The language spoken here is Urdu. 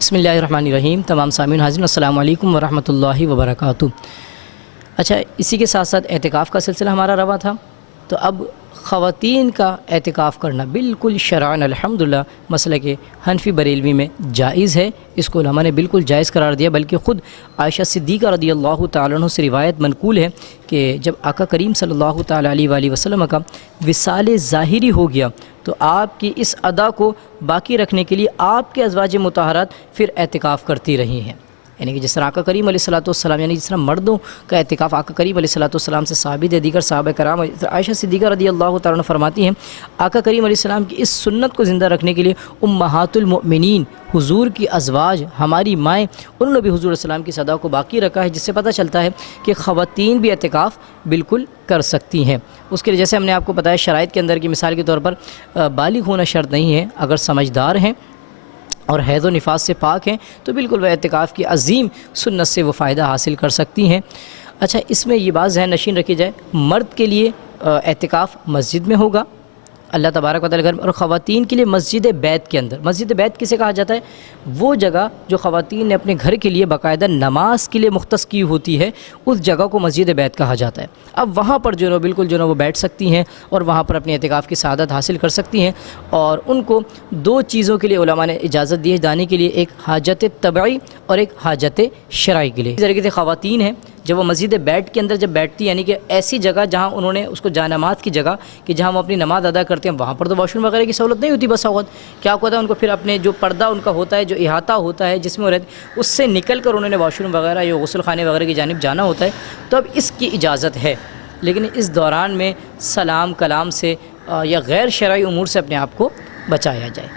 بسم اللہ الرحمن الرحیم۔ تمام سامعین حاضرین السلام علیکم ورحمۃ اللہ وبرکاتہ۔ اچھا، اسی کے ساتھ ساتھ اعتکاف کا سلسلہ ہمارا رواں تھا، تو اب خواتین کا اعتکاف کرنا بالکل شرعاً الحمدللہ مسلک حنفی بریلوی میں جائز ہے۔ اس کو علماء نے بالکل جائز قرار دیا، بلکہ خود عائشہ صدیقہ رضی اللہ تعالیٰ عنہ سے روایت منقول ہے کہ جب آقا کریم صلی اللہ تعالیٰ علیہ وآلہ وسلم کا وصال ظاہری ہو گیا تو آپ کی اس ادا کو باقی رکھنے کے لیے آپ کے ازواج مطہرات پھر اعتکاف کرتی رہی ہیں۔ یعنی کہ جس طرح آقا کریم علیہ السلام یعنی جس طرح مردوں کا اعتکاف آقا کریم علیہ السلام سے ثابت ہے، دیگر صحابہ کرام عائشہ صدیقہ رضی اللہ تعالیٰ عنہ فرماتی ہیں آقا کریم علیہ السلام کی اس سنت کو زندہ رکھنے کے لیے امہات المؤمنین حضور کی ازواج ہماری مائیں انہوں نے بھی حضور علیہ السلام کی صدا کو باقی رکھا ہے، جس سے پتہ چلتا ہے کہ خواتین بھی اعتکاف بالکل کر سکتی ہیں۔ اس کے لیے جیسے ہم نے آپ کو بتایا شرائط کے اندر کی مثال کے طور پر بالغ ہونا شرط نہیں ہے، اگر سمجھدار ہیں اور حیض و نفاس سے پاک ہیں تو بالکل وہ اعتکاف کی عظیم سنت سے وہ فائدہ حاصل کر سکتی ہیں۔ اچھا، اس میں یہ بات ذہن نشین رکھی جائے، مرد کے لیے اعتکاف مسجد میں ہوگا اللہ تبارک و تعالیٰ گھر میں، اور خواتین کے لیے مسجد بیت کے اندر۔ مسجد بیت کسے کہا جاتا ہے؟ وہ جگہ جو خواتین نے اپنے گھر کے لیے باقاعدہ نماز کے لیے مختص کی ہوتی ہے، اس جگہ کو مسجد بیت کہا جاتا ہے۔ اب وہاں پر جو ہے بالکل جو ہے وہ بیٹھ سکتی ہیں اور وہاں پر اپنے اعتکاف کی سعادت حاصل کر سکتی ہیں، اور ان کو دو چیزوں کے لیے علماء نے اجازت دی ہے جانے کے لیے، ایک حاجت طبعی اور ایک حاجت شرعی کے لیے۔ اس طریقے سے خواتین ہیں جب وہ مسجد بیت کے اندر جب بیٹھتی ہیں، یعنی کہ ایسی جگہ جہاں انہوں نے اس کو جانماز کی جگہ کہ جہاں وہ اپنی نماز ادا کرتے ہیں، وہاں پر تو واش روم وغیرہ کی سہولت نہیں ہوتی، بس اوقات کیا ہوتا ہے ان کو پھر اپنے جو پردہ ان کا ہوتا ہے، جو احاطہ ہوتا ہے جس میں وہ رہتے، اس سے نکل کر انہوں نے واش روم وغیرہ یا غسل خانے وغیرہ کی جانب جانا ہوتا ہے، تو اب اس کی اجازت ہے، لیکن اس دوران میں سلام کلام سے یا غیر شرعی امور سے اپنے آپ کو بچایا جائے۔